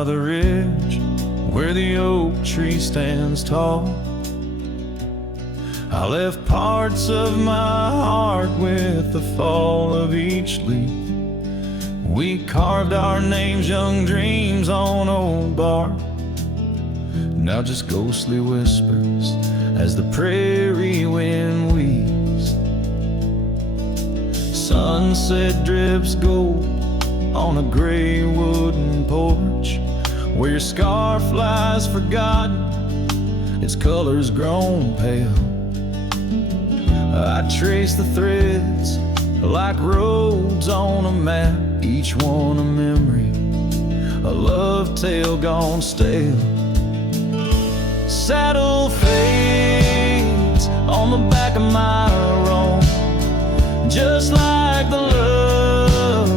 by the ridge where the oak tree stands tall. I left parts of my heart with the fall of each leaf. We carved our names, young dreams on old bark. Now just ghostly whispers as the prairie wind weaves. Sunset drips gold on a gray wooden porch where your scarf lies forgotten, its colors grown pale. I trace the threads like roads on a map, each one a memory, a love tale gone stale. Saddle fades on the back of my roan, just like the love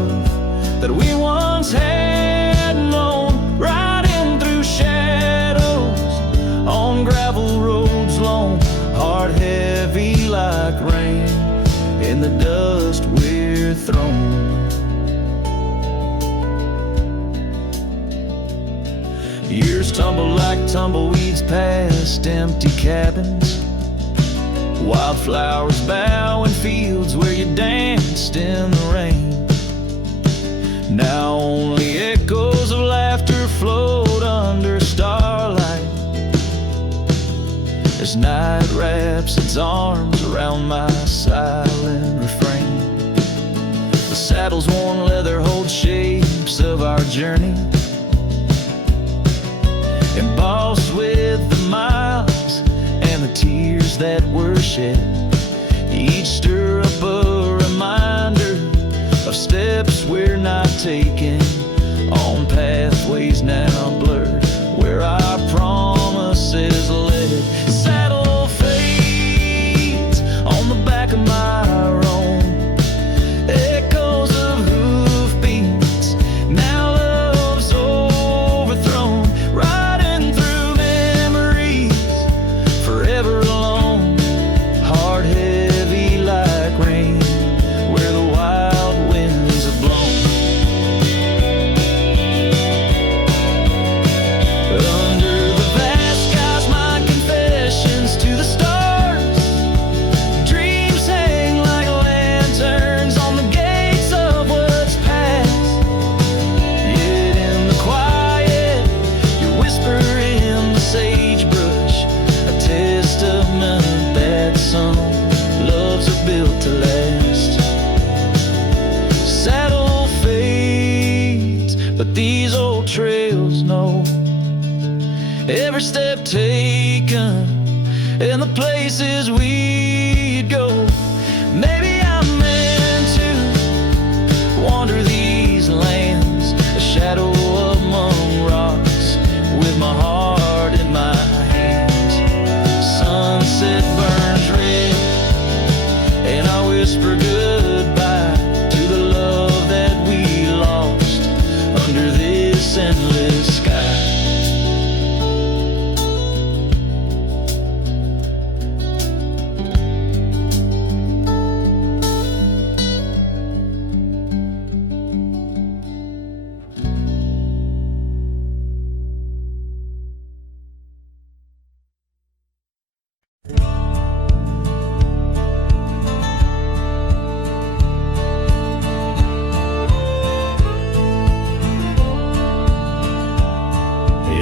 that we once had known, riding through shadows on gravel roads long, heart heavy like rain in the dust we're thrown. Years tumble like tumbleweeds past empty cabins, wildflowers bow in fields where you danced in the rain. Now only echoes of laughter float under starlight as night wraps its arms around my silent refrain. The saddle's worn leather holds shapes of our journey, embossed with the miles and the tears that were shed. Each stir up a reminder of steps we're not taking, on pathways now blurred where our promises led. Saddle fades on the back of my roan, echoes of hoofbeats, now love's overthrown, riding through memories forever alone, heart heavy like rain where the wild winds have blown. Under the vast skies, my confessions to the stars, dreams hang like lanterns on the gates of what's past. Yet in the quiet, you whisper in the sagebrush, a testament that some loves are built to last. Saddle fades, but these old trails know every step taken and the places we'd go. Maybe I'm meant to wander these lands, a shadow among rocks, with my heart in my hands. Sunset burns red, and I whisper goodbye to the love that we lost under this endless sky.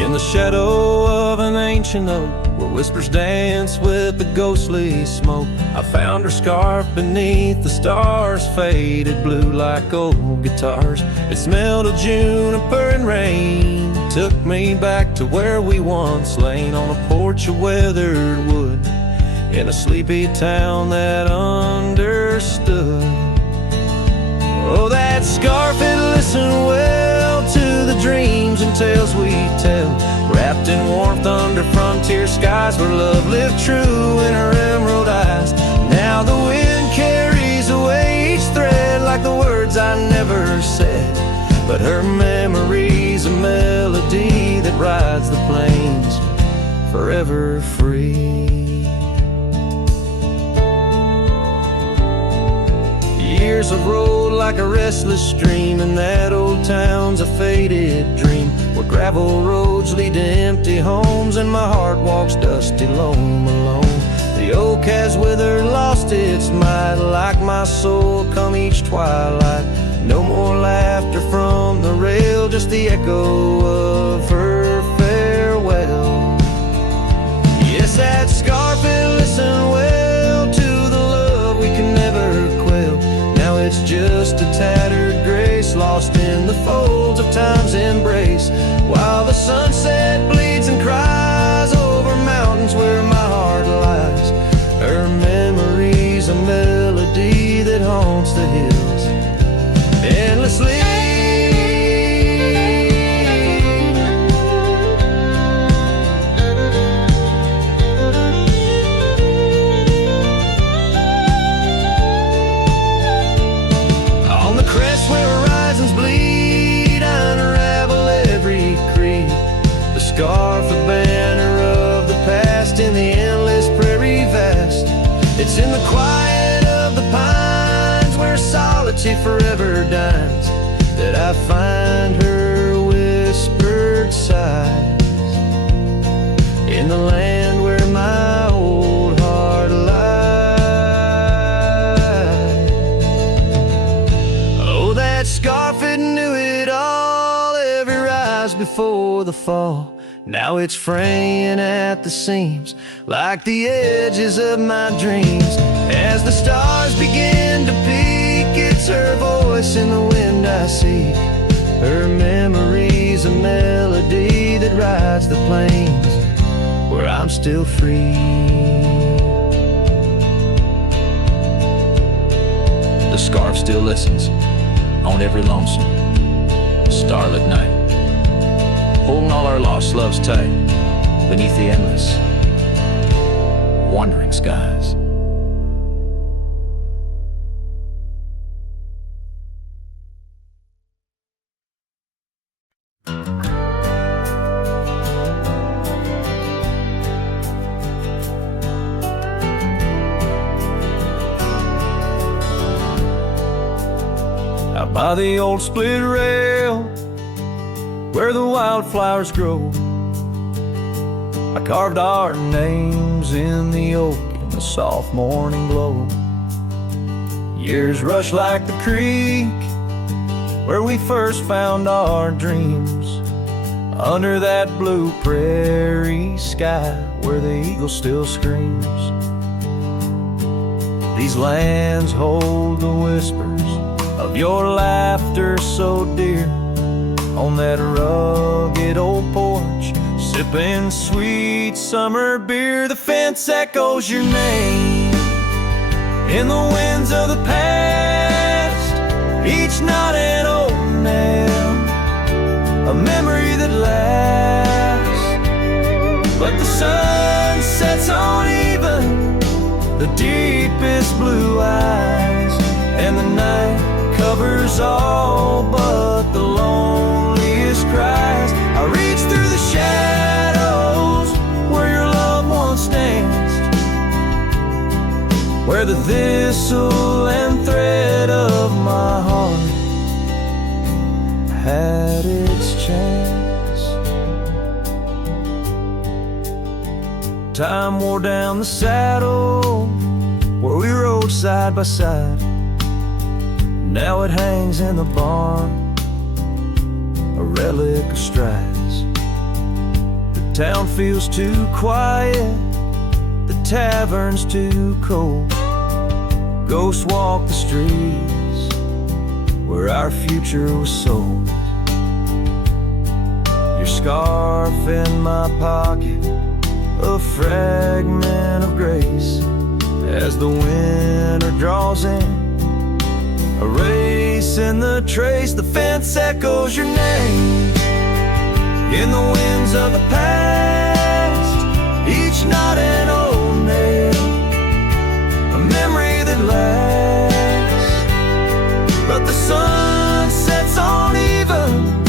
In the shadow of an ancient oak, where whispers dance with the ghostly smoke, I found her scarf beneath the stars, faded blue like old guitars. It smelled of juniper and rain, took me back to where we once lain, on a porch of weathered wood, in a sleepy town that understood. Oh, that scarf, it listened well to the dreams and tales we tell, wrapped in warmth under frontier skies, where love lived true in her emerald eyes. Now the wind carries away each thread like the words I never said, but her memory's a melody that rides the plains forever free. Years have rolled like a restless stream, and that old town's a faded dream, where gravel roads lead to empty homes, and my heart walks dusty lone alone. The oak has withered, lost its might, like my soul come each twilight. No more laughter from the rail, just the echo of her farewell. Yes, that scarf, it listened well to the love we can never quell. Now it's just a tattered grace, lost in the folds of time's embrace, while the sunset bleeds and cries over mountains where my heart lies. Her memory's a melody that haunts the hills endlessly. On the crest where horizons bleed, I unravel every creed. The scarf, a banner of the past in the endless prairie vast. It's in the quiet of the pines where solitude forever dines, that I find her whispered sighs. In the land where my old heart lies. Oh, that scarf, it knew it all, every rise before the fall. Now it's fraying at the seams, like the edges of my dreams. As the stars begin to peak, it's her voice in the wind I see. Her memory's a melody that rides the plains where I'm still free. The scarf still listens on every lonesome starlit night, holding all our lost loves tight beneath the endless, wandering skies. Out by the old split rail where the wildflowers grow, I carved our names in the oak in the soft morning glow. Years rush like the creek where we first found our dreams, under that blue prairie sky where the eagle still screams. These lands hold the whispers of your laughter so dear, on that rugged old porch, sipping sweet summer beer. The fence echoes your name in the winds of the past, each knot an old nail, a memory that lasts. But the sun sets on even the deepest blue eyes, and the night covers all but the loneliest cries. I reach through the shadows where your loved ones danced, where the thistle and thread of my heart had its chance. Time wore down the saddle where we rode side by side. Now it hangs in the barn, a relic of strides. The town feels too quiet, the tavern's too cold. Ghosts walk the streets where our future was sold. Your scarf in my pocket, a fragment of grace, as the winter draws in, a race in the trace. The fence echoes your name in the winds of the past, each knot an old nail, a memory that lasts. But the sun sets on even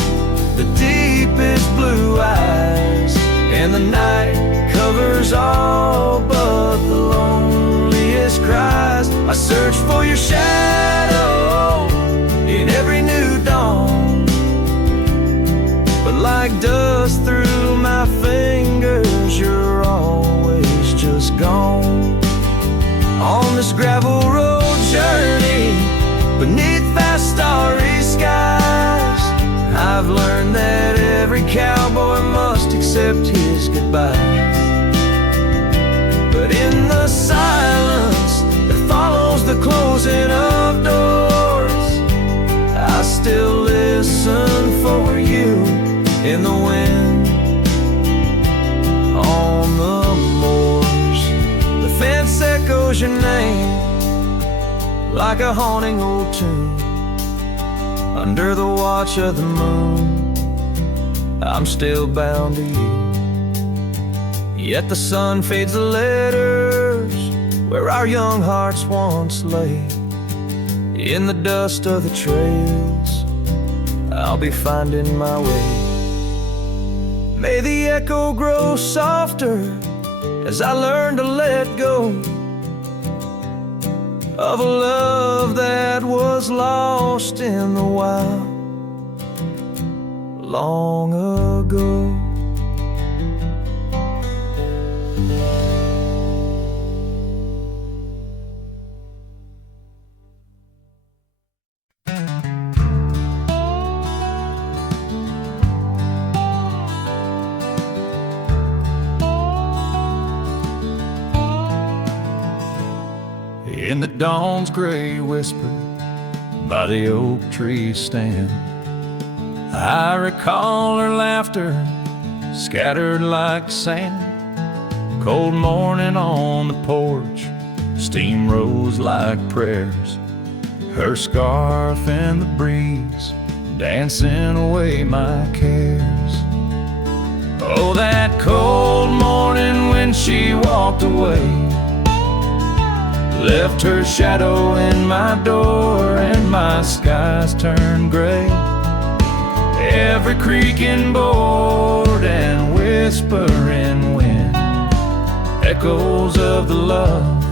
the deepest blue eyes, and the night covers all but the loneliest cries. I search for your shadow in every new dawn, but like like a haunting old tune. Under the watch of the moon, I'm still bound to you. Yet the sun fades the letters where our young hearts once lay. In the dust of the trails, I'll be finding my way. May the echo grow softer as I learn to let go of a love that was lost in the wild long ago. In the dawn's gray whisper by the oak tree stand, I recall her laughter scattered like sand. Cold morning on the porch, steam rose like prayers. Her scarf in the breeze, dancing away my cares. Oh, that cold morning when she walked away, left her shadow in my door and my skies turned gray. Every creaking board and whispering wind, echoes of the love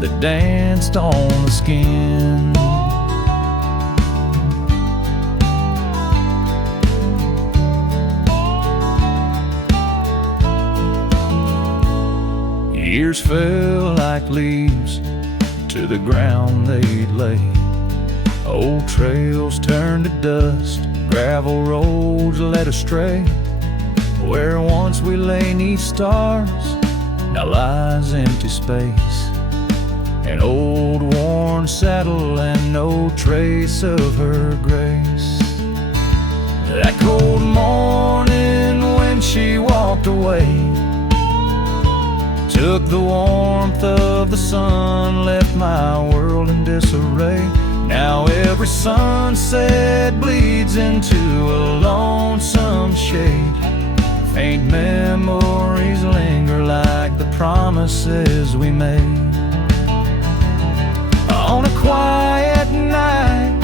that danced on the skin. Years fell like leaves to the ground they'd lay. Old trails turned to dust, gravel roads led astray. Where once we lay 'neath stars, now lies empty space. An old worn saddle and no trace of her grace. That cold morning when she walked away, took the warmth of the sun, left my world in disarray. Now every sunset bleeds into a lonesome shade. Faint memories linger like the promises we made. On a quiet night,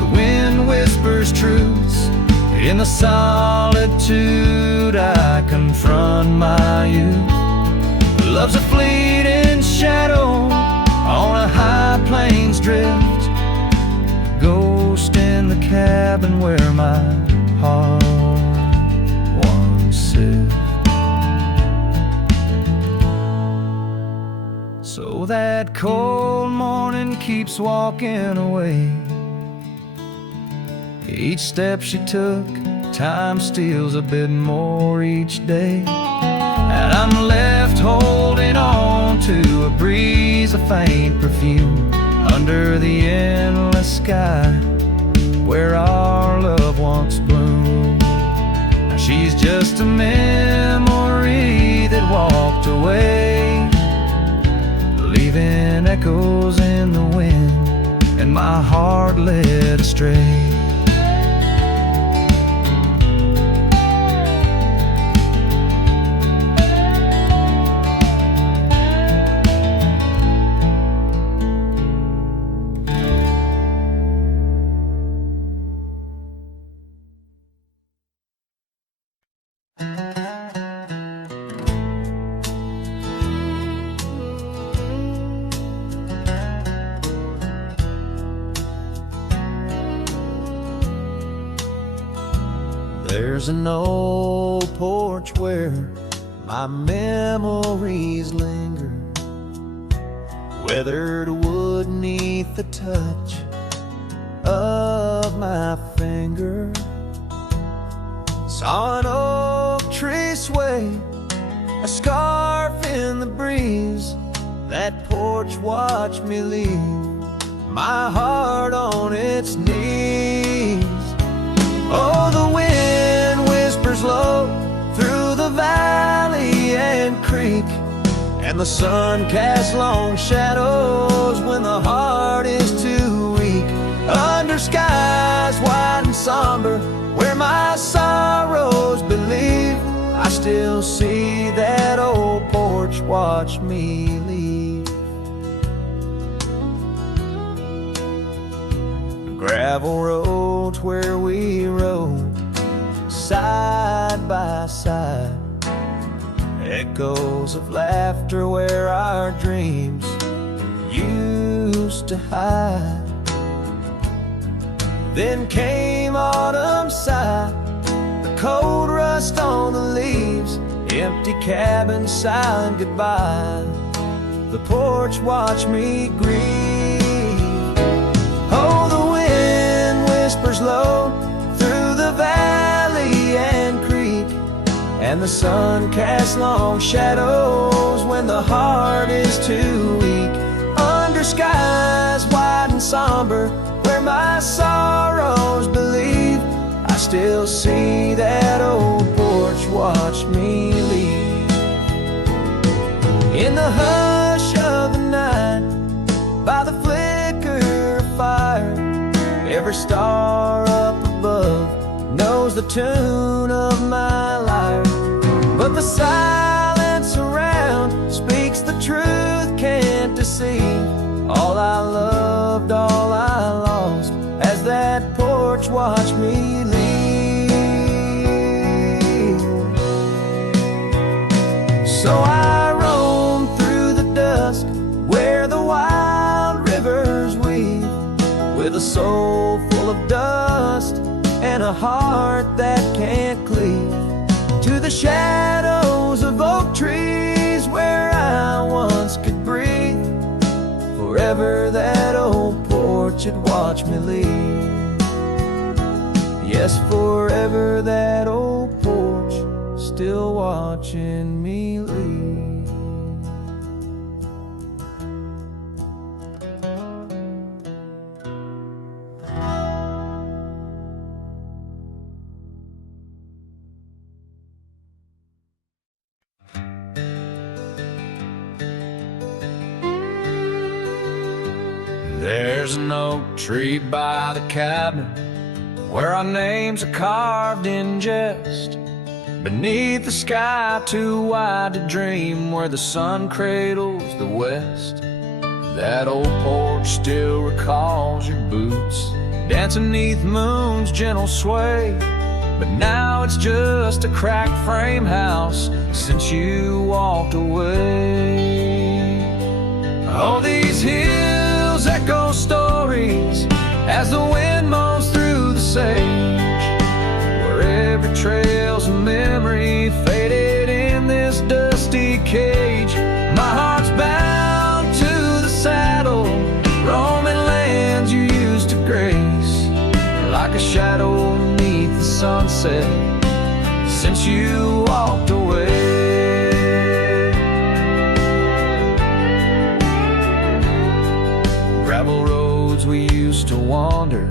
the wind whispers truths. In the solitude I confront my youth. Love's a fleeting shadow on a high plains drift, ghost in the cabin where my heart once sit. So that cold morning keeps walking away. Each step she took, time steals a bit more each day. And I'm left holding on to a breeze, a faint perfume, under the endless sky where our love once bloomed. Now she's just a memory that walked away, leaving echoes in the wind and my heart led astray. There's an old porch where my memories linger, weathered wood 'neath the touch of my finger. Saw an oak tree sway, a scarf in the breeze. That porch watched me leave my heart on its knees. Oh, the wind whispers low through the valley and creek, and the sun casts long shadows when the heart is too weak. Under skies wide and somber, where my sorrows believe, I still see that old porch watch me leave. Gravel roads where we rode side by side, echoes of laughter where our dreams used to hide. Then came autumn sigh, the cold rust on the leaves, empty cabin, silent goodbye. The porch watched me grieve. Oh, the wind whispers low through the valley and creek, and the sun casts long shadows when the heart is too weak. Under skies wide and somber, where my sorrows believe, I still see that old porch watch me leave. In the hush of the night, by the flicker of fire, every star up above knows the tune of my lyre. But the silence around speaks the truth, can't deceive. All I loved, all I lost, as that porch watched me leave. So I roam through the dusk where the wild rivers weave, with a soul full of dust and a heart that can't cleave, to the shadows of oak trees where I once could breathe. Forever that old porch had watched me leave. Yes, forever that old porch still watching me leave. There's an oak tree by the cabin where our names are carved in jest, beneath the sky too wide to dream, where the sun cradles the west. That old porch still recalls your boots dancing neath moon's gentle sway, but now it's just a cracked frame house since you walked away. Oh, these hills echo stories as the wind moans through the sage, where every trail's a memory faded in this dusty cage. My heart's bound to the saddle, roaming lands you used to grace, like a shadow beneath the sunset since you walked away. Gravel roads we used to wander,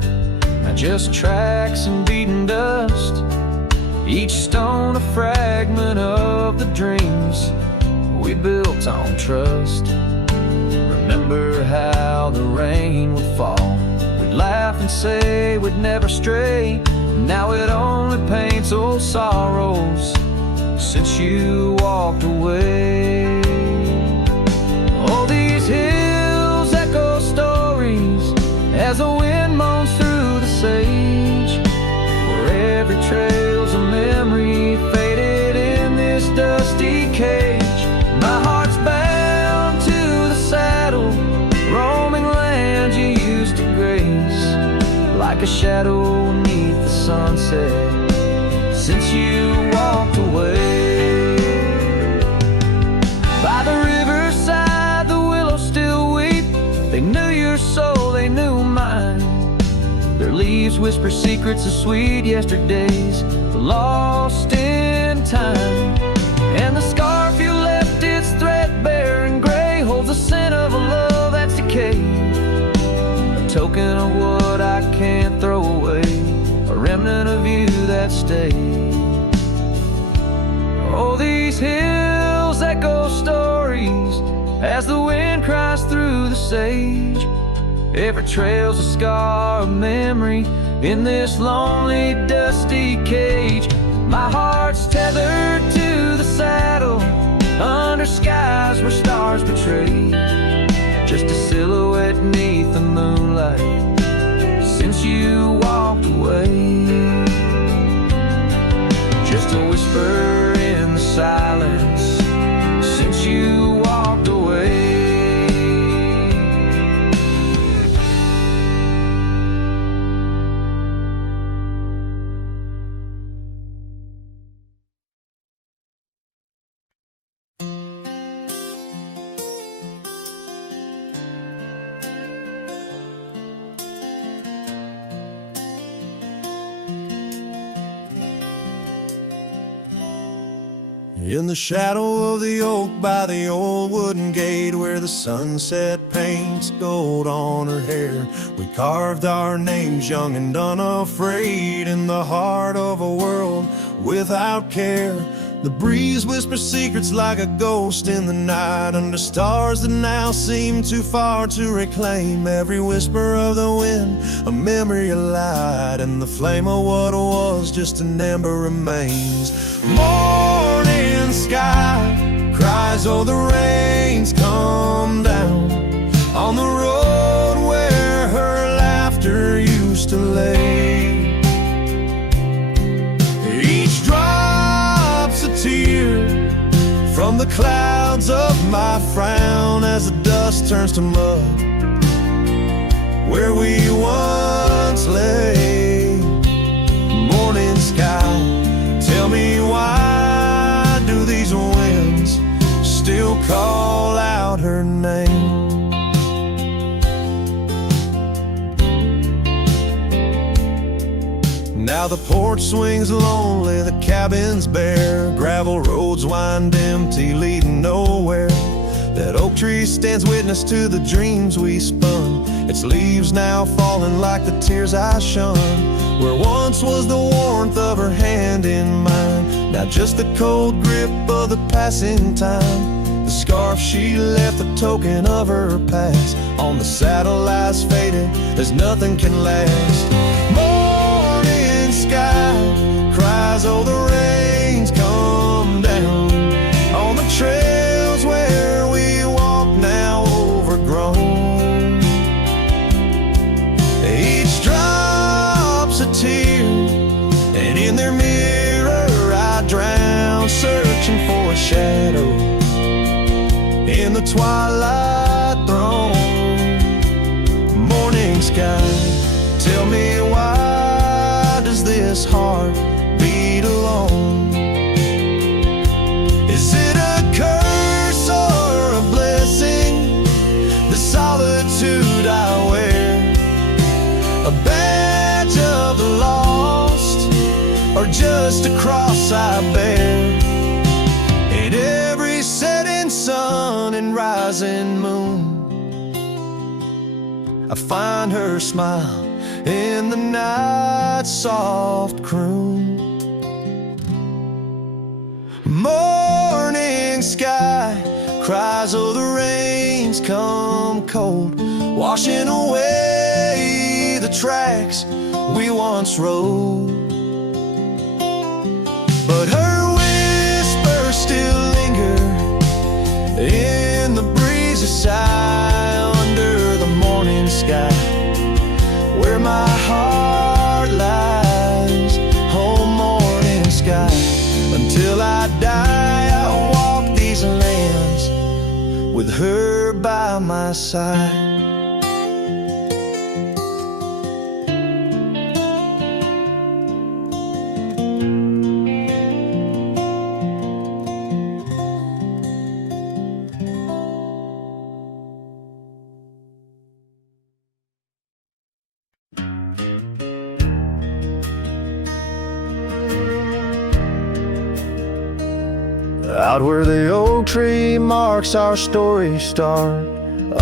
not just tracks and beaten dust, each stone a fragment of the dreams we built on trust. Remember how the rain would fall, we'd laugh and say we'd never stray. Now it only paints old sorrows since you walked away. Oh, these hills echo stories as the wind moans through the sage, where every trail's a memory faded in this dusty cage. My heart's bound to the saddle, roaming lands you used to grace, like a shadow beneath the sunset since you walked away. By the riverside the willows still weep, they knew your soul, they knew mine. Their leaves whisper secrets of sweet yesterdays lost in time, and the scarf you left, it's threadbare and gray, holds the scent of a love that's decayed, a token of what I can't throw away, a remnant of you that stayed. Oh, these hills echo stories as the wind cries through the sage. Every trail's a scar of memory in this lonely, dusty cage. My heart's tethered to the saddle under skies where stars betray, just a silhouette neath the moonlight since you walked away. Just a whisper in the silence since you walked away. In the shadow of the oak by the old wooden gate, where the sunset paints gold on her hair, we carved our names young and unafraid in the heart of a world without care. The breeze whispers secrets like a ghost in the night, under stars that now seem too far to reclaim. Every whisper of the wind, a memory of light, and the flame of what was just an ember remains. Morning sky cries, oh the rain's come down on the road where her laughter used to lay. Each drop's a tear from the clouds of my frown as the dust turns to mud where we once lay. Morning sky, tell me why do these winds still call out her name? Now the porch swings lonely, the cabin's bare, gravel roads wind empty, leading nowhere. That oak tree stands witness to the dreams we spun, its leaves now falling like the tears I shun. Where once was the warmth of her hand in mine, now just the cold grip of the passing time. The scarf she left, a token of her past, on the saddle lies faded as nothing can last. Morning sky cries, oh the rain's come down on the trails where we walk now overgrown. Each drop's a tear, and in their mirror I drown, searching for a shadow in the twilight throne. Morning sky, tell me why does this heart beat alone? Is it a curse or a blessing, the solitude I wear? A badge of the lost, or just a cross I bear? In every setting sun and rising moon, I find her smile in the night's soft croon. Morning sky cries, oh the rain's come cold, washing away the tracks we once rode. But her whispers still linger in the breezy sigh under the morning sky, where my heart lies. Oh morning sky, until I die I'll walk these lands with her by my side. Out where the oak tree marks our story start,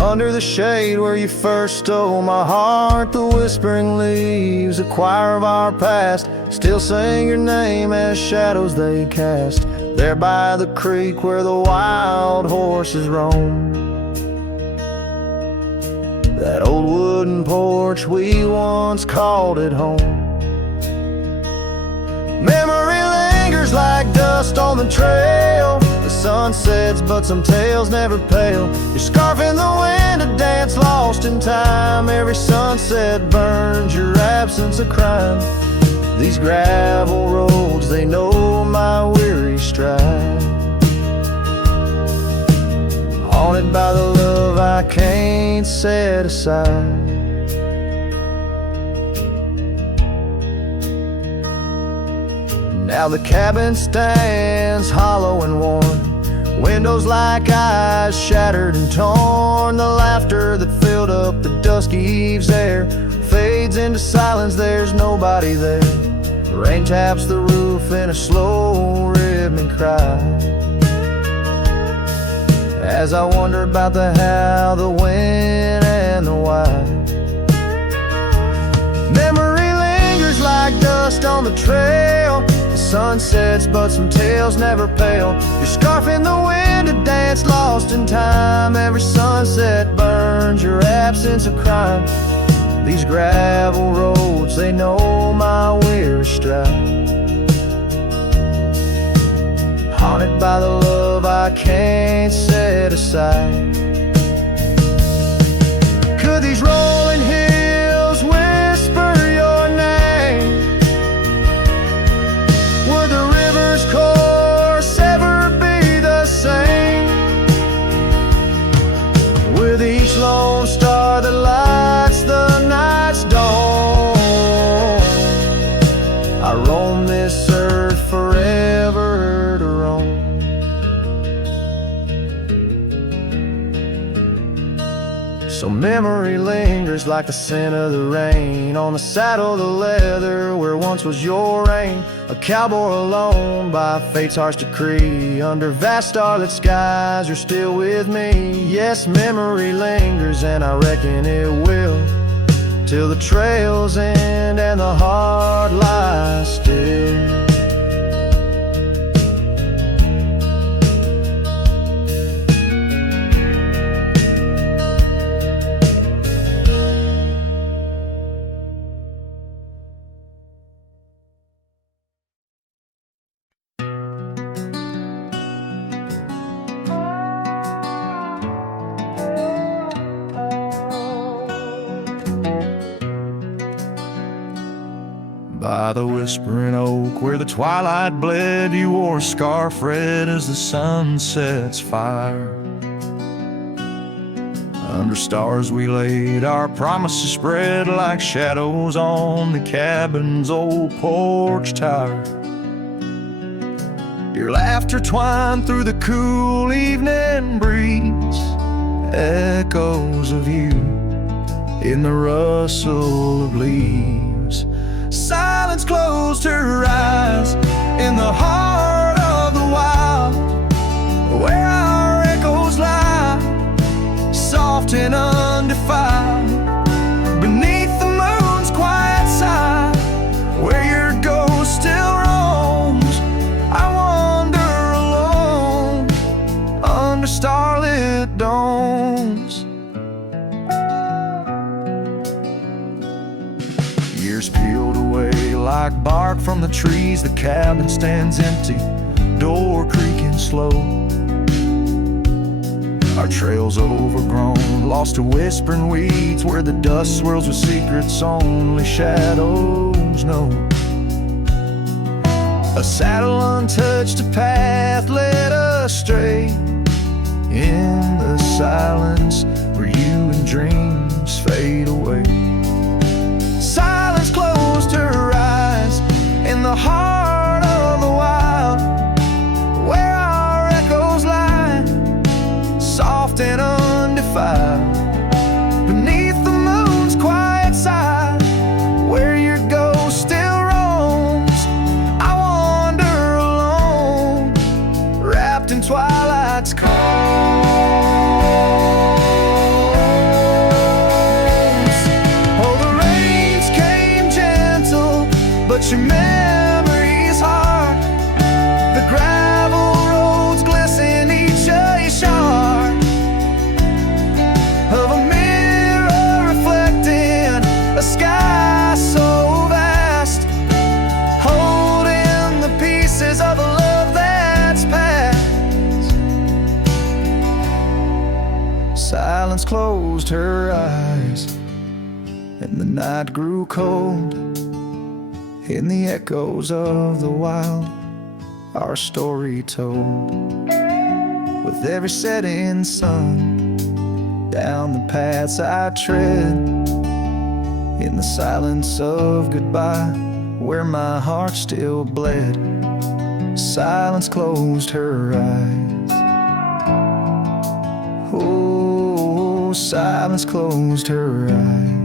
under the shade where you first stole my heart, the whispering leaves, a choir of our past, still sing your name as shadows they cast, there by the creek where the wild horses roam. that old wooden porch we once called it home. Memory lingers like dust on the trail. The sun sets but some tales never pale. Your scarf in the wind, a dance lost in time. Every sunset burns your absence a crime. These gravel roads, they know my weary stride. Haunted by the love I can't set aside. Now the cabin stands hollow and worn, windows like eyes shattered and torn. The laughter that filled up the dusky eve's air fades into silence, there's nobody there. The rain taps the roof in a slow rhythmic cry, as I wonder about the how, the when, and the why. Memory lingers like dust on the trail. The sun sets but some tales never pale. Your scarf in the wind, a dance lost in time. Every sunset burns your absence a crime. These gravel roads, they know my weary stride. Haunted by the love I can't set aside. Could these rolling hills whisper your name? Would the river's course ever be the same? With each lone star that lights the night's dawn, I roam this earth forever to roam. So memory lingers like the scent of the rain on the saddle, the leather where once was your reign. A cowboy alone by fate's harsh decree. Under vast starlit skies, you're still with me. Yes, memory lingers and I reckon it will, till the trails end and the heart lies still. By the whispering oak where the twilight bled, you wore a scarf red as the sun sets fire. Under stars we laid our promises spread like shadows on the cabin's old porch tower. Your laughter twined through the cool evening breeze, echoes of you in the rustle of leaves. Silence closed her eyes in the heart of the wild, where our echoes lie, soft and undefiled. Beneath the moon's quiet side, where your ghost still roams, I wander alone under starlit domes. Years peeled away like bark from the trees. The cabin stands empty, door creaking slow. Our trails overgrown, lost to whispering weeds, where the dust swirls with secrets only shadows know. A saddle untouched, a path led astray in the silence where you and dreams fade away. Silence closed her eyes in the heart of the wild, where our echoes lie, soft and undefiled. Beneath the moon's quiet side, where your ghost still roams, I wander alone, wrapped in twilight's calm. Oh, the rains came Silence closed her eyes, and the night grew cold. In the echoes of the wild, our story told. With every setting sun, down the paths I tread, in the silence of goodbye, where my heart still bled. Silence closed her eyes. Oh, silence closed her eyes.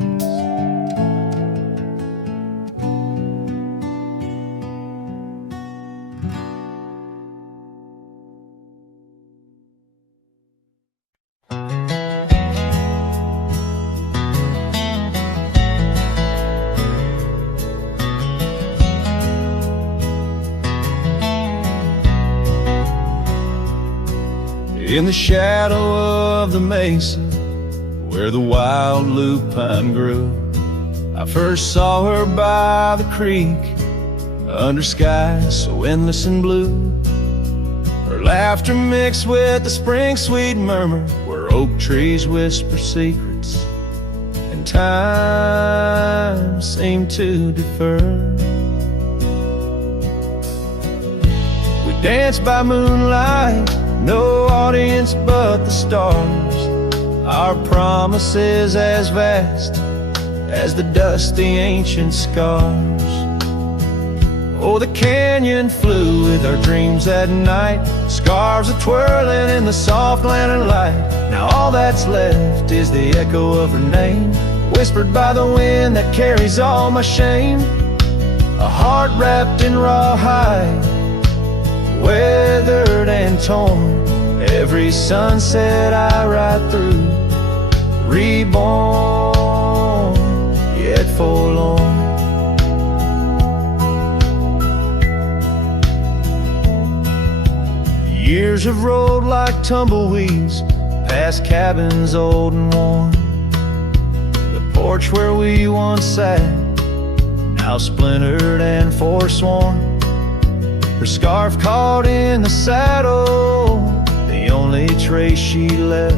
In the shadow of the mesa, where the wild lupine grew, I first saw her by the creek, under skies so endless and blue. Her laughter mixed with the spring sweet murmur, where oak trees whisper secrets, and time seemed to defer. We danced by moonlight, no audience but the stars, our promises as vast as the dusty ancient scars. Oh, the canyon flew with our dreams that night, scarves are twirling in the soft lantern light. Now all that's left is the echo of her name, whispered by the wind that carries all my shame. A heart wrapped in rawhide, weathered and torn, every sunset I ride through, reborn, yet forlorn. Years have rolled like tumbleweeds, past cabins old and worn. The porch where we once sat, now splintered and forsworn. Her scarf caught in the saddle, the only trace she left.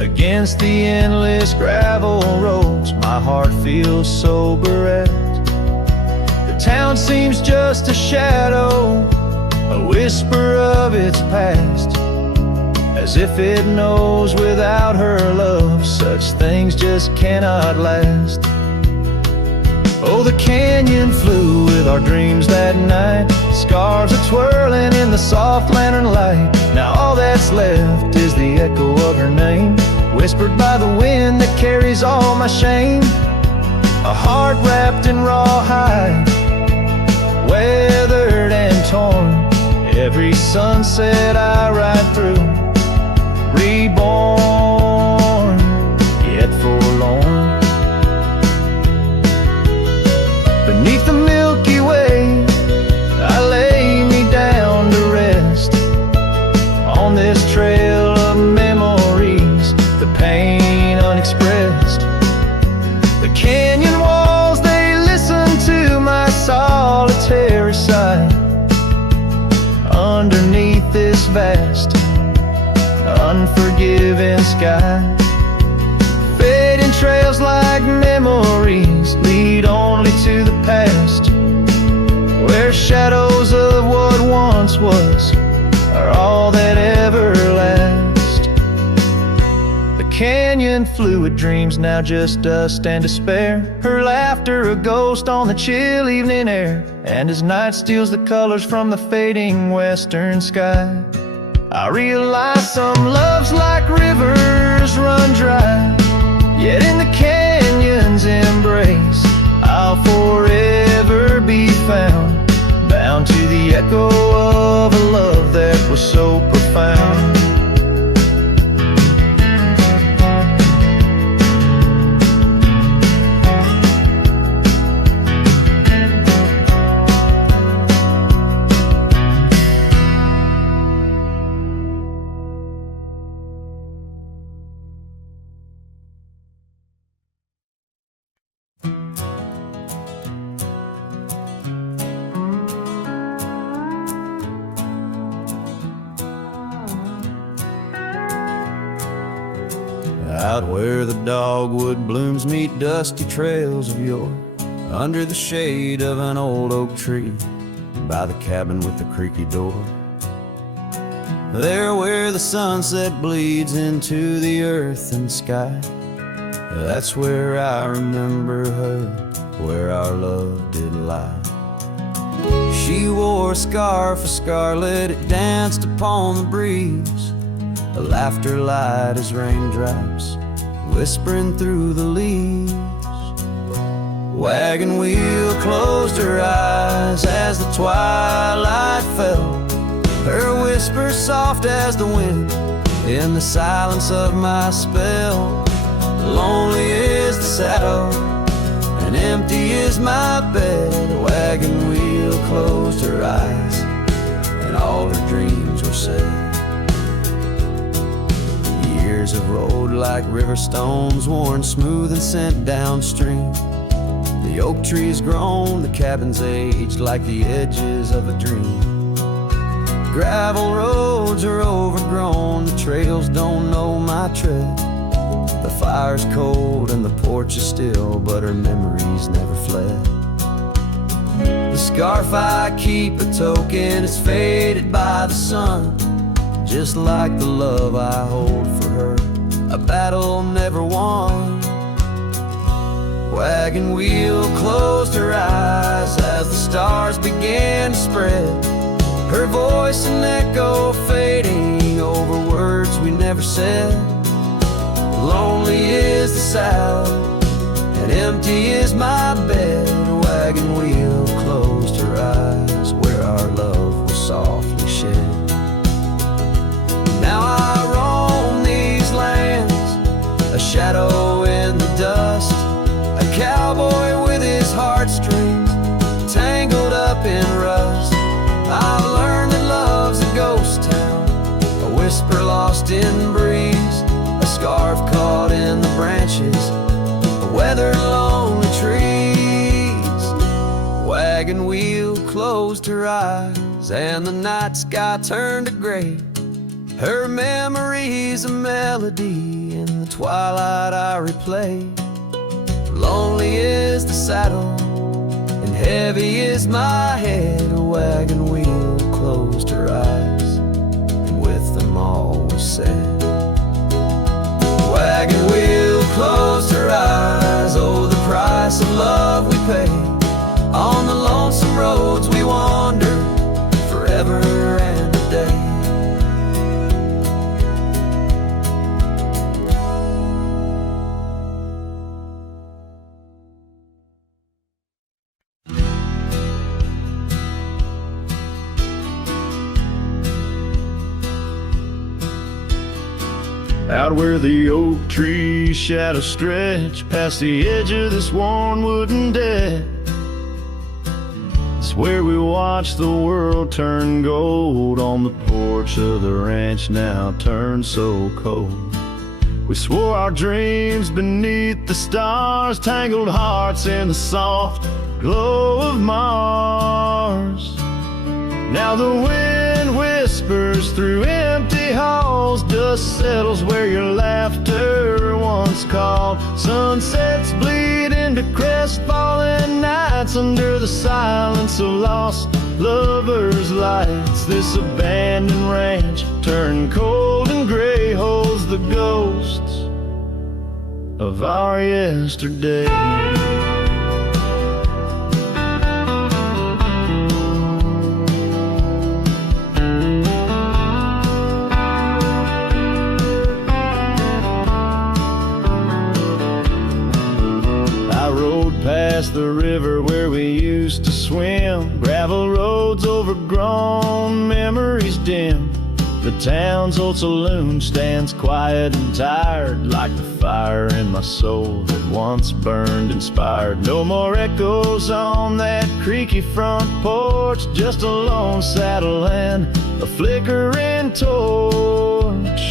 Against the endless gravel roads, my heart feels so bereft. The town seems just a shadow, a whisper of its past, as if it knows without her love such things just cannot last. Oh, the canyon flew with our dreams that night, scarves are twirling in the soft lantern light. Now all that's left is the echo of her name, whispered by the wind that carries all my shame. A heart wrapped in rawhide, weathered and torn, every sunset I ride through, reborn, yet forlorn. Beneath the Milky Way, I lay me down to rest, on this trail of memories, the pain unexpressed. The canyon walls, they listen to my solitary sigh, underneath this vast, unforgiving sky. Fading trails like memories lead only to the past, where shadows of what once was are all that ever last. The canyon flew with dreams, now just dust and despair, her laughter a ghost on the chill evening air. And as night steals the colors from the fading western sky, I realize some loves like rivers run dry, yet in the canyon's embrace I'll forever be found, bound to the echo of a love that was so profound. Out where the dogwood blooms meet dusty trails of yore, under the shade of an old oak tree, by the cabin with the creaky door. There where the sunset bleeds into the earth and sky, that's where I remember her, where our love did lie. She wore a scarf of scarlet, it danced upon the breeze, a laughter light as raindrops whispering through the leaves. Wagon wheel closed her eyes as the twilight fell, her whisper soft as the wind in the silence of my spell. Lonely is the saddle and empty is my bed. The wagon wheel closed her eyes and all her dreams were said. Years have rolled like river stones, worn smooth and sent downstream. The oak tree's grown, the cabin's aged like the edges of a dream. Gravel roads are overgrown, the trails don't know my tread. The fire's cold and the porch is still, but her memories never fled. The scarf I keep a token, it's faded by the sun, just like the love I hold for her, a battle never won. Wagon wheel closed her eyes as the stars began to spread, her voice an echo fading over words we never said. Lonely is the saddle and empty is my bed. A wagon wheel closed her eyes where our love was softly shed. Now I roam these lands, a shadow in the dust, a cowboy with his heartstrings tangled up in rust. I've learned that love's a ghost town, a whisper lost in breeze, a scarf caught in the branches, a weathered lonely trees. Wagon wheel closed her eyes and the night sky turned to gray, her memory's a melody in the twilight I replay. Lonely is the saddle and heavy is my head. A wagon wheel closed her eyes and with them all was said. Wagon wheel closed her eyes, oh the price of love we pay. On the lonesome roads we wander forever and a day. Out where the oak tree shadows stretch past the edge of this worn wooden deck, it's where we watch the world turn gold on the porch of the ranch now turned so cold. We swore our dreams beneath the stars, tangled hearts in the soft glow of Mars. Now the wind whispers through empty halls, dust settles where your laughter once called. Sunsets bleed into crestfallen nights under the silence of lost lovers' lights. This abandoned ranch turned cold and gray holds the ghosts of our yesterday. Past the river where we used to swim, gravel roads overgrown, memories dim. The town's old saloon stands quiet and tired, like the fire in my soul that once burned inspired. No more echoes on that creaky front porch, just a lone saddle and a flickering torch.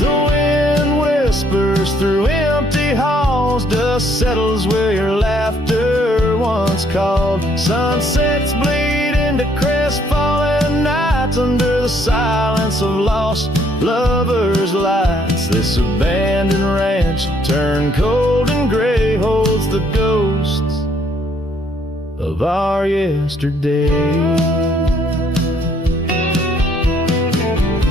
The wind whispers through empty halls, dust settles where your laughter once called. Sunsets bleed into crestfallen nights under the silence of lost lovers' lights. This abandoned ranch turned cold and gray holds the ghosts of our yesterday.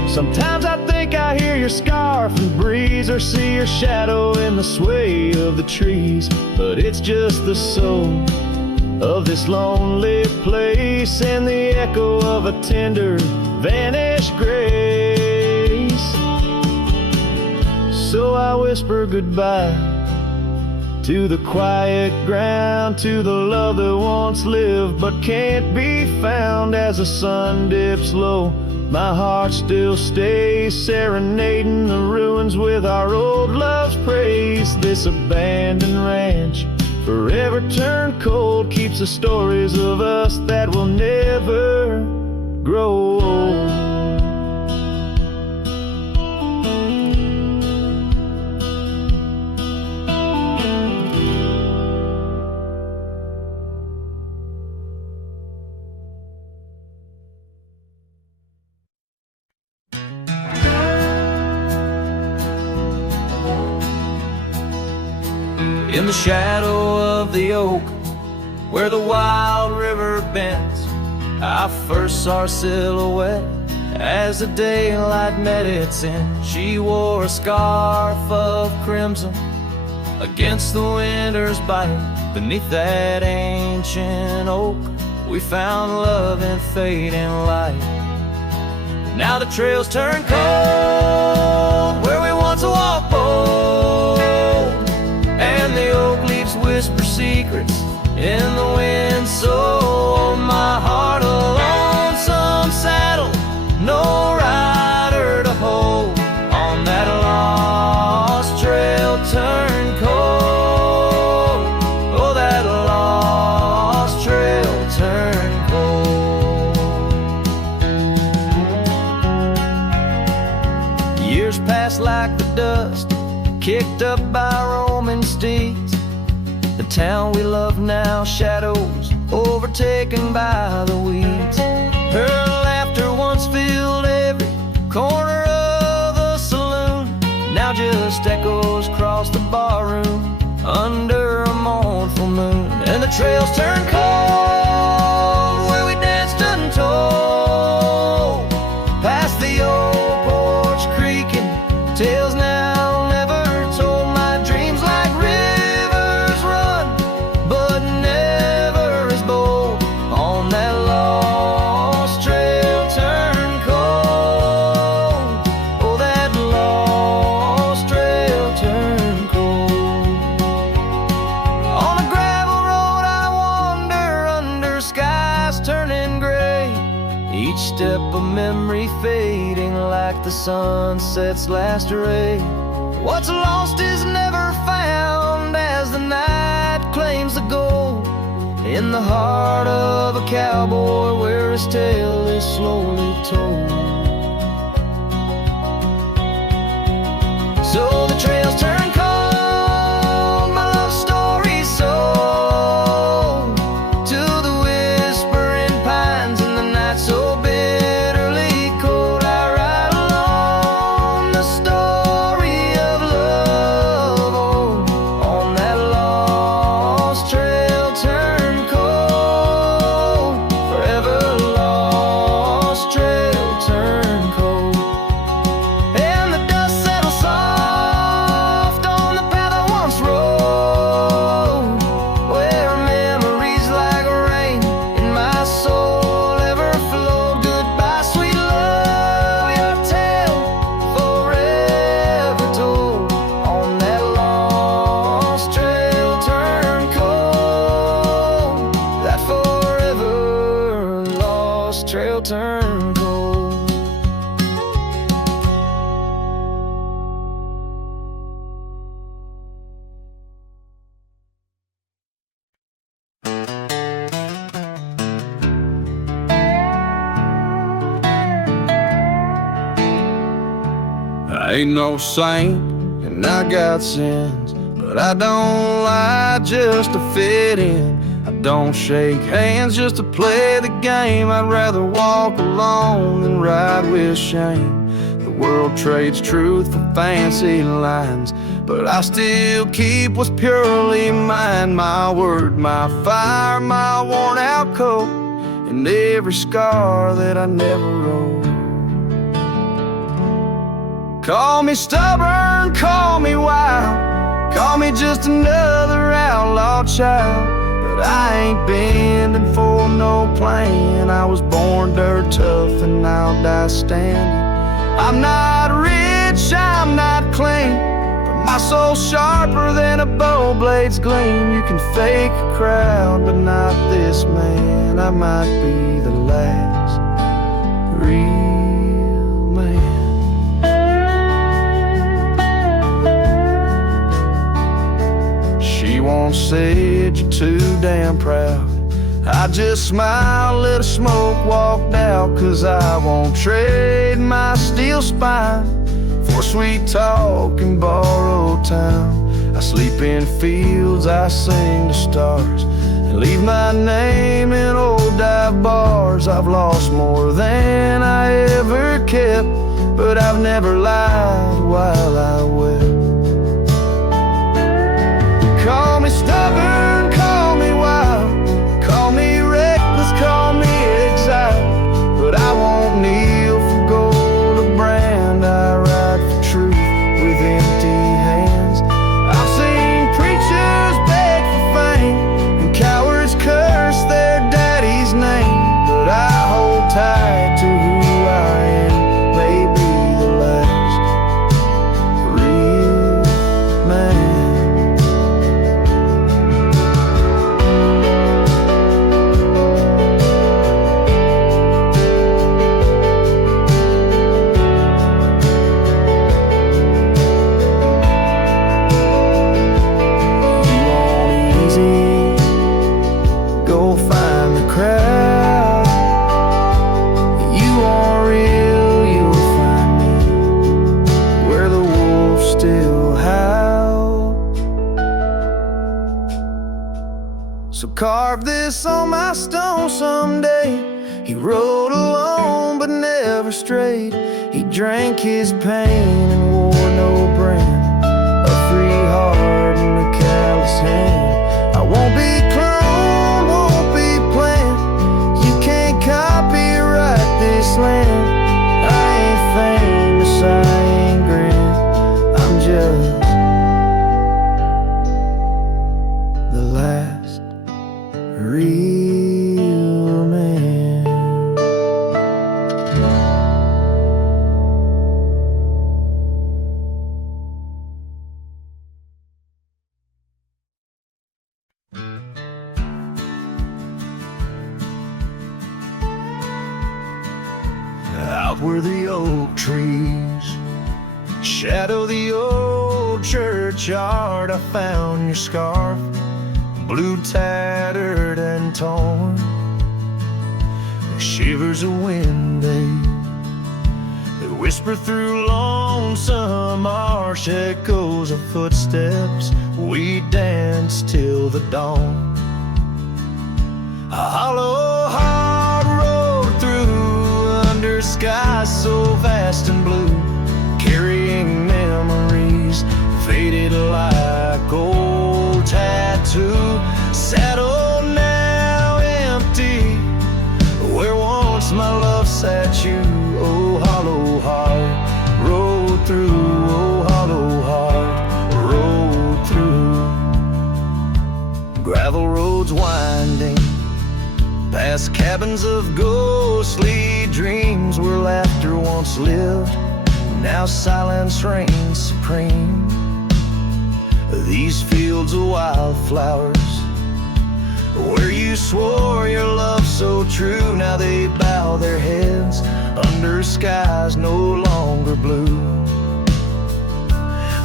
Sometimes I think I hear your scarf in the breeze, or see your shadow in the sway of the trees. But it's just the soul of this lonely place, and the echo of a tender vanished grace. So I whisper goodbye to the quiet ground, to the love that once lived but can't be found. As the sun dips low, my heart still stays serenading the ruins with our old love's praise. This abandoned ranch, forever turned cold, keeps the stories of us that will never grow old. In the shadow of the oak, where the wild river bends, I first saw her silhouette as the daylight met its end. She wore a scarf of crimson against the winter's bite. Beneath that ancient oak, we found love in fading light. Now the trails turn cold where we once walked bold, and the oak leaves whisper secrets in the wind. So my heart, a lonesome saddle, no rider to hold. On that lost trail turn cold. Oh, that lost trail turn cold. Years pass like the dust kicked up by roaming steeds. The town we love now shadows overtaken by the weeds. Her laughter once filled every corner of the saloon, now just echoes across the barroom under a mournful moon. And the trails turn cold where we danced untold, past the old porch creaking, tales now never told. My dreams like rivers run, but never as bold. On that lost trail turn cold. Oh, that lost trail turn cold. On a gravel road I wander under skies turning gray, each step a memory fading like the sunset's last ray. What's lost is never found as the night claims the gold in the heart of a cowboy where his tale is slowly told. So the trails turn cold, my love story's sold to the whispering pines in the night so bitterly cold. I ride along the story of love, oh, on that lost trail turn cold, forever lost trail turn cold. And the dust settles soft on the path I once rode, where memories like rain in my soul ever flowed. Goodbye, sweet love, your tale forever told. On that lost trail turn cold, that forever lost trail turn cold. I ain't no saint, and I got sins, but I don't lie just to fit in. I don't shake hands just to play the game. I'd rather walk alone than ride with shame. The world trades truth for fancy lines, but I still keep what's purely mine. My word, my fire, my worn out coat, and every scar that I never wrote. Call me stubborn, call me wild, call me just another outlaw child, but I ain't bending for no plan. I was born dirt tough and I'll die standing. I'm not rich, I'm not clean, but my soul's sharper than a bow blade's gleam. You can fake a crowd, but not this man. I might be the last real man. She won't say you're too damn proud. I just smile, let her smoke, walked out, 'cause I won't trade my steel spine for sweet talk and borrowed time. I sleep in fields, I sing to stars, and leave my name in old dive bars. I've lost more than I ever kept, but I've never lied while I wept. Call me stubborn, call me wild, call me reckless, call me exiled, but I won't kneel for gold or brand. I ride for truth with empty hands. I've seen preachers beg for fame and cowards curse their daddy's name, but I hold tight to who I am. Maybe the last real man. So carve this on my stone someday. He rode alone but never strayed. He drank his pain and wore no brand, a free heart and a callous hand. I won't be cloned, won't be planned. You can't copyright this land. I ain't famous, I ain't grand, I'm just the last real man. Out where the oak trees shadow the old churchyard, I found your scarf, blue, tattered and torn. Shivers of wind, they whisper through lonesome marsh, echoes of footsteps. We dance till the dawn. A hollow heart road through under skies so vast and blue, carrying memories faded like old tattoo. Saddle now empty, where once my love sat you. Oh, hollow heart, rode through. Oh, hollow heart, rode through. Gravel roads winding past cabins of ghostly dreams, where laughter once lived, now silence reigns supreme. These fields of wildflowers, where you swore your love so true, now they bow their heads under skies no longer blue.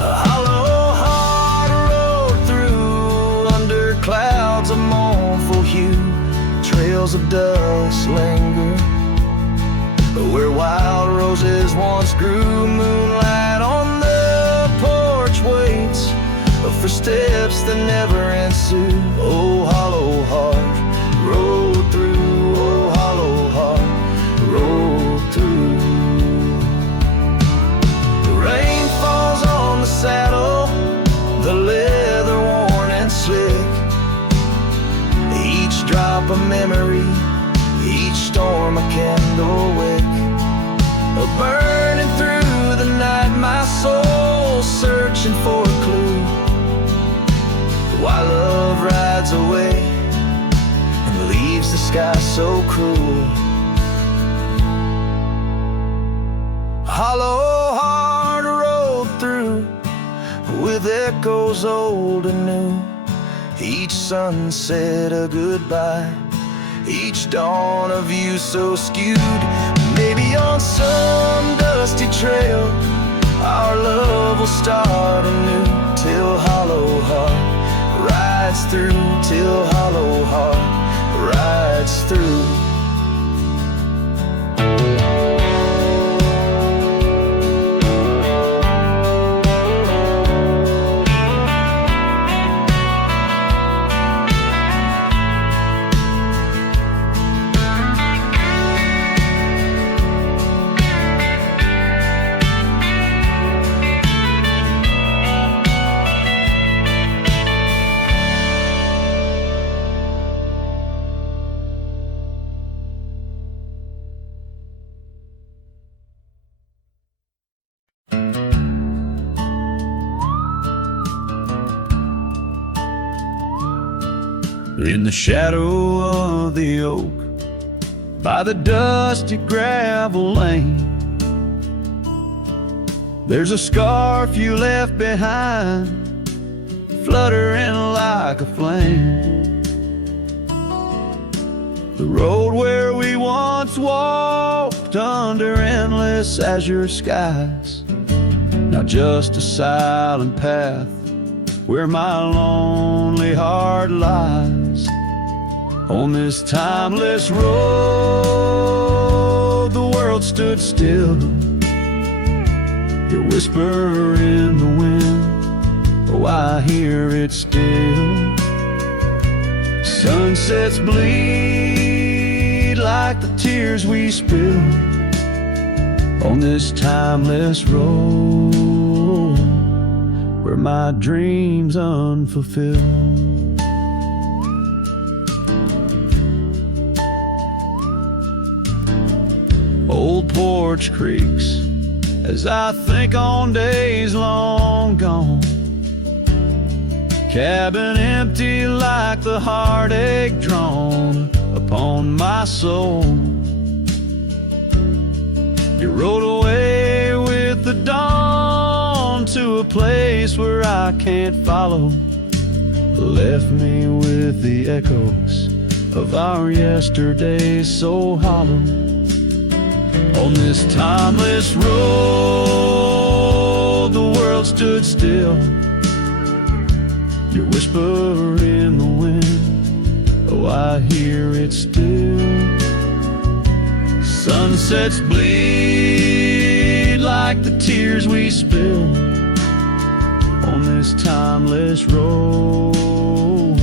A hollow heart rode through under clouds of mournful hue. Trails of dust linger where wild roses once grew. Moonlight on the porch waits for steps that never ensue. Oh, hollow heart, rode through. Oh, hollow heart, rode through. storm, a candle wick, a burning through the night, my soul searching for a clue, while love rides away and leaves the sky so cruel. Hollow heart rode through with echoes old and new, each sunset a goodbye, each dawn a view so skewed. Maybe on some dusty trail our love will start anew, till hollow heart rides through, till hollow heart rides through. In the shadow of the oak, by the dusty gravel lane, there's a scarf you left behind, fluttering like a flame. The road where we once walked under endless azure skies, now just a silent path where my lonely heart lies. On this timeless road, the world stood still, your whisper in the wind, oh, I hear it still. Sunsets bleed like the tears we spill on this timeless road, where my dreams unfulfilled. Old porch creaks as I think on days long gone, cabin empty like the heartache drawn upon my soul. You rode away with the dawn to a place where I can't follow, left me with the echoes of our yesterdays so hollow. On this timeless road, the world stood still, your whisper in the wind, oh, I hear it still. Sunsets bleed like the tears we spill on this timeless road,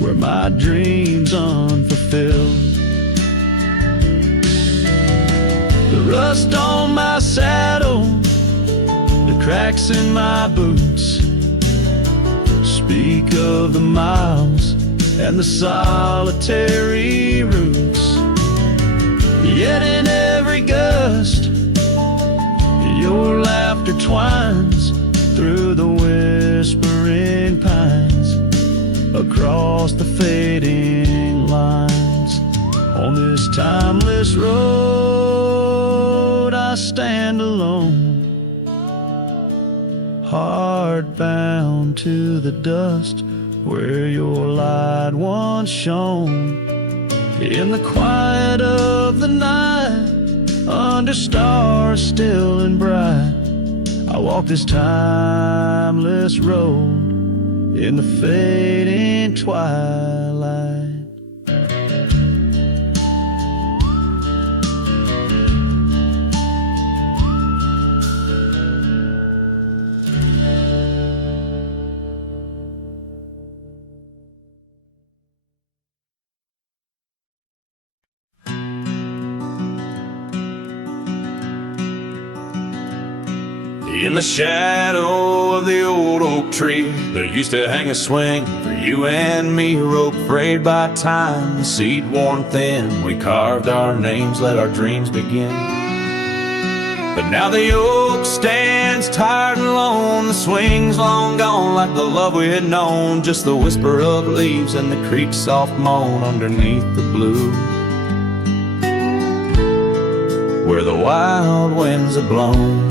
where my dreams unfulfilled. The rust on my saddle, the cracks in my boots, speak of the miles and the solitary routes. Yet in every gust, your laughter twines through the whispering pines, across the fading lines. On this timeless road, I stand alone, heart bound to the dust where your light once shone. In the quiet of the night, under stars still and bright, I walk this timeless road in the fading twilight. In the shadow of the old oak tree, there used to hang a swing for you and me, a rope frayed by time, the seed worn thin. We carved our names, let our dreams begin. But now the oak stands tired and alone, the swing's long gone like the love we had known, just the whisper of leaves and the creek's soft moan underneath the blue, where the wild winds have blown.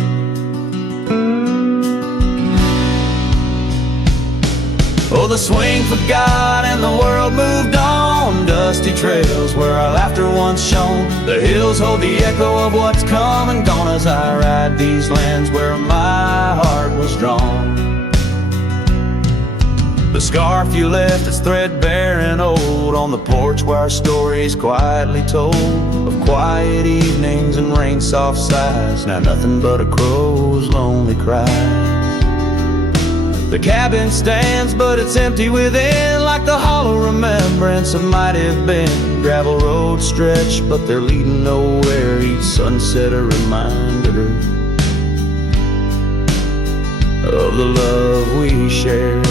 Oh, the swing forgot and the world moved on, dusty trails where our laughter once shone. The hills hold the echo of what's come and gone as I ride these lands where my heart was drawn. The scarf you left is threadbare and old on the porch where our stories quietly told, of quiet evenings and rain-soft sighs, now nothing but a crow's lonely cry. The cabin stands, but it's empty within, like the hollow remembrance of might have been. Gravel roads stretch, but they're leading nowhere, each sunset a reminder of the love we shared.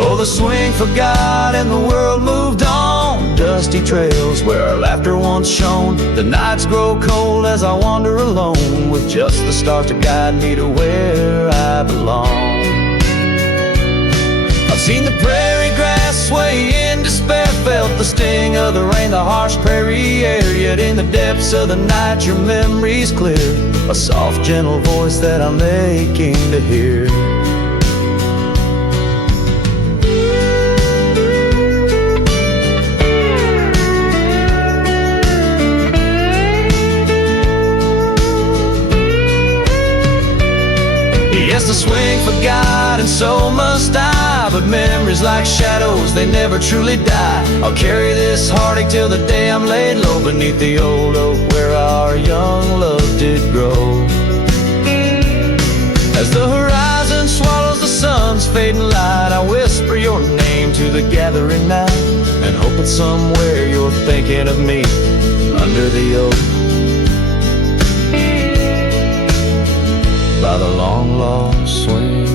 Oh, the swing forgot and the world moved on, dusty trails where our laughter once shone. The nights grow cold as I wander alone, with just the stars to guide me to where I belong. I've seen the prairie grass sway in despair, felt the sting of the rain, the harsh prairie air. Yet in the depths of the night your memory's clear, a soft gentle voice that I'm aching to hear. Yes, the swing forgot and so must I, but memories like shadows, they never truly die. I'll carry this heartache till the day I'm laid low beneath the old oak where our young love did grow. As the horizon swallows the sun's fading light, I whisper your name to the gathering night, and hope that somewhere you're thinking of me under the oak by the long lost swing.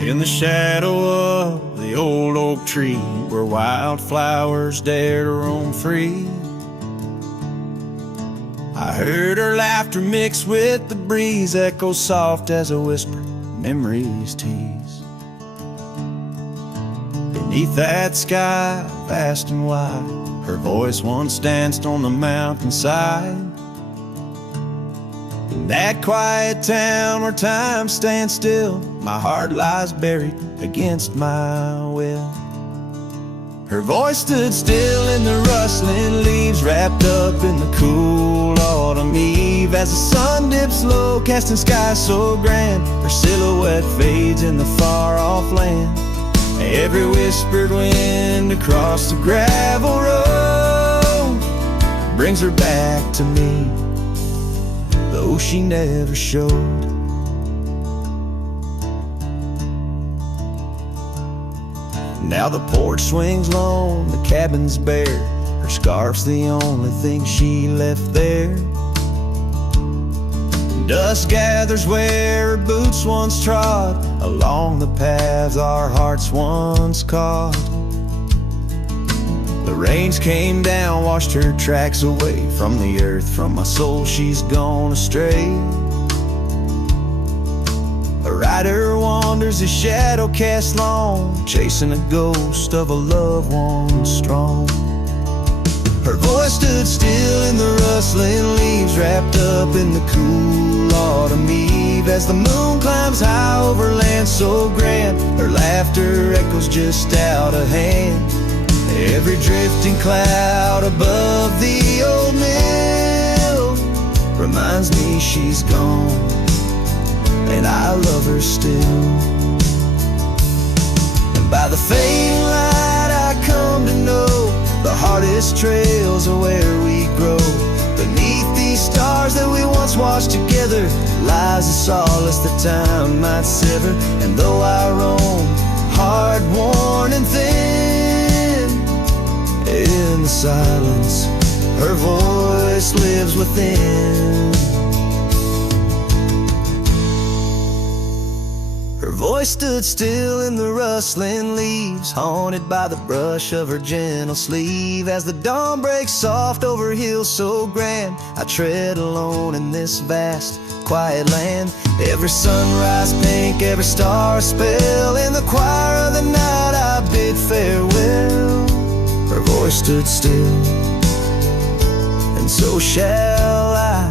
In the shadow of the old oak tree, where wildflowers dare to roam free, I heard her laughter mix with the breeze, echo soft as a whisper, memories tease. Beneath that sky, vast and wide, her voice once danced on the mountainside. In that quiet town where time stands still, my heart lies buried against my will. Her voice stood still in the rustling leaves, wrapped up in the cool autumn eve. As the sun dips low, casting skies so grand, her silhouette fades in the far-off land. Every whispered wind across the gravel road brings her back to me, though she never showed. Now the porch swings lone, the cabin's bare, her scarf's the only thing she left there. Dust gathers where her boots once trod, along the paths our hearts once caught. The rains came down, washed her tracks away from the earth, from my soul she's gone astray. A rider wanders, his shadow cast long, chasing a ghost of a loved one strong. Her voice stood still in the rustling leaves, wrapped up in the cool autumn eve. As the moon climbs high over land so grand, her laughter echoes just out of hand. Every drifting cloud above the old mill reminds me she's gone, and I love her still. the fading light I come to know the hardest trails are where we grow. Beneath these stars that we once watched together lies a solace that time might sever. And though I roam, hard, worn, and thin, in the silence, her voice lives within. Her voice stood still in the rustling leaves, haunted by the brush of her gentle sleeve. As the dawn breaks soft over hills so grand, I tread alone in this vast, quiet land. Every sunrise pink, every star a spell. In the choir of the night I bid farewell. Her voice stood still, and so shall I,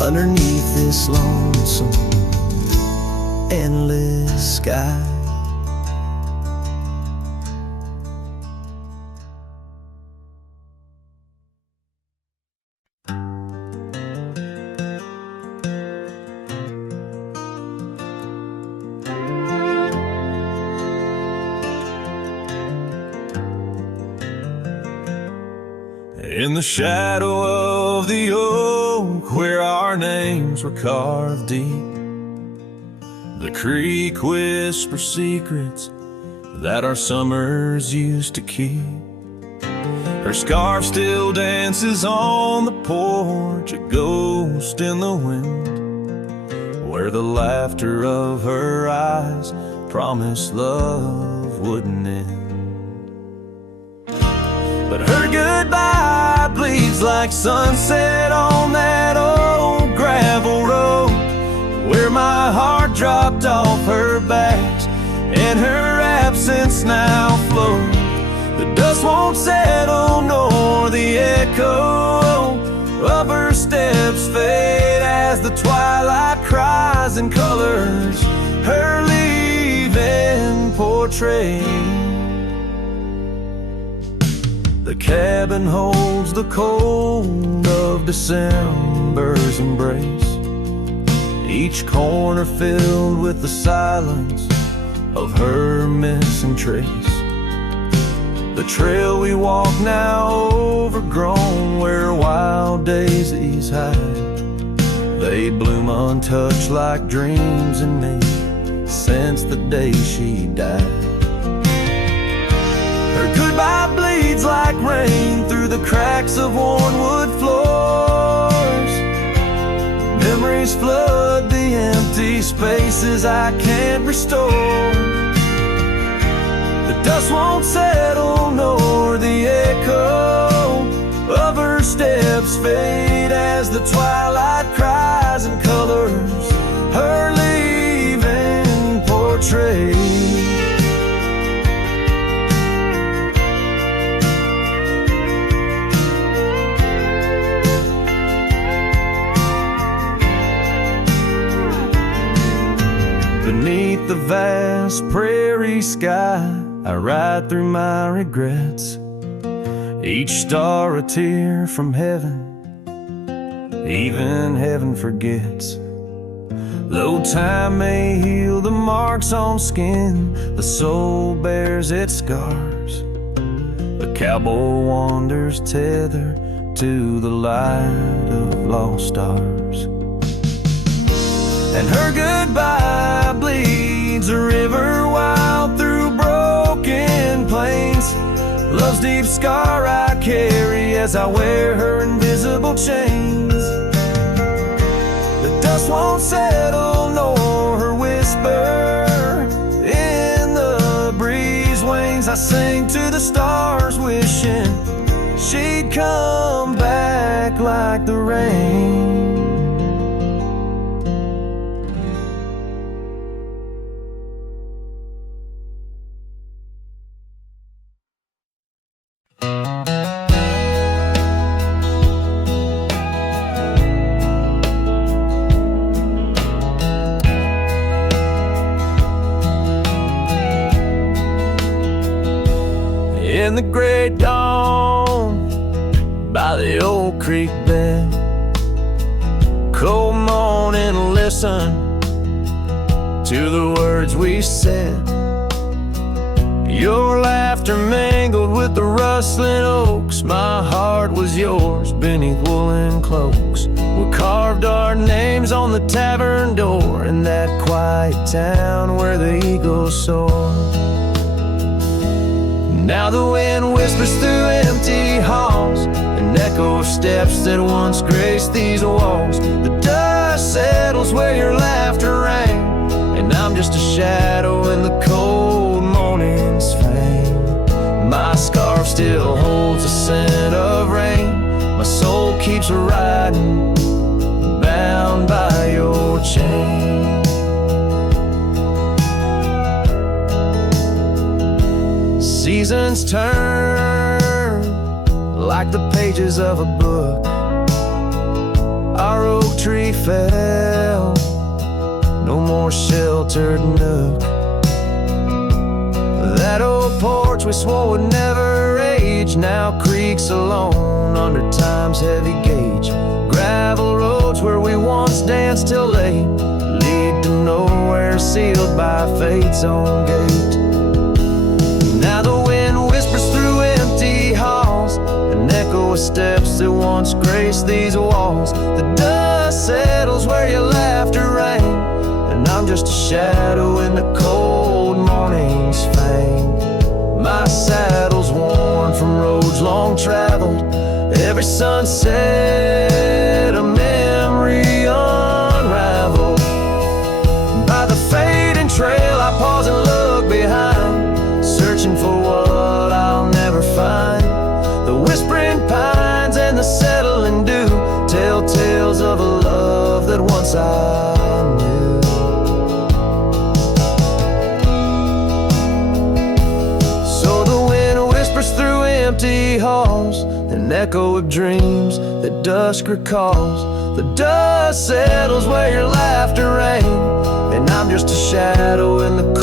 underneath this lonesome endless sky. In the shadow of the oak, where our names were carved deep, the creek whispers secrets that our summers used to keep. Her scarf still dances on the porch, a ghost in the wind, where the laughter of her eyes promised love wouldn't end. But her goodbye bleeds like sunset on that old gravel road, where my heart dropped off her back and her absence now flows. The dust won't settle nor the echo of her steps fade as the twilight cries and colors her leaving portrait. The cabin holds the cold of December's embrace, each corner filled with the silence of her missing trace. The trail we walk now overgrown, where wild daisies hide. They bloom untouched like dreams in me since the day she died. Her goodbye bleeds like rain through the cracks of worn wood floors. Memories flood the empty spaces I can't restore. The dust won't settle nor the echo of her steps fade as the twilight cries and colors her leaving portrait. Beneath the vast prairie sky, I ride through my regrets, each star a tear from heaven, even heaven forgets. Though time may heal the marks on skin, the soul bears its scars. The cowboy wanders tethered to the light of lost stars. And her goodbye bleeds a river wild through broken plains. Love's deep scar I carry as I wear her invisible chains. The dust won't settle nor her whisper in the breeze wings. I sing to the stars wishing she'd come back like the rain. In the great dawn, by the old creek bed, cold morning, listen to the words we said. laughter mingled with the rustling oaks. My heart was yours beneath woolen cloaks. We carved our names on the tavern door in that quiet town where the eagles soar. Now the wind whispers through empty halls, an echo of steps that once graced these walls. The dust settles where your laughter rang, and I'm just a shadow in the cold morning's fame. My scarf still holds a scent of rain. My soul keeps riding, bound by your chain. Seasons turn like the pages of a book. Our oak tree fell, no more sheltered nook. That old porch we swore would never age now creaks alone under time's heavy gauge. Gravel roads where we once danced till late lead to nowhere, sealed by fate's own gate. Now the wind whispers through empty halls, an echo of steps that once graced these walls. The dust settles where your laughter rang, and I'm just a shadow in the cold morning's fang. My saddle's worn from roads long traveled, every sunset a memory unraveled. By the fading trail I pause and look behind, searching for what I'll never find. The whispering pines and the settling dew tell tales of a love that once I knew. So the wind whispers through empty halls, an echo of dreams that dusk recalls. The dust settles where your laughter rang, and I'm just a shadow in the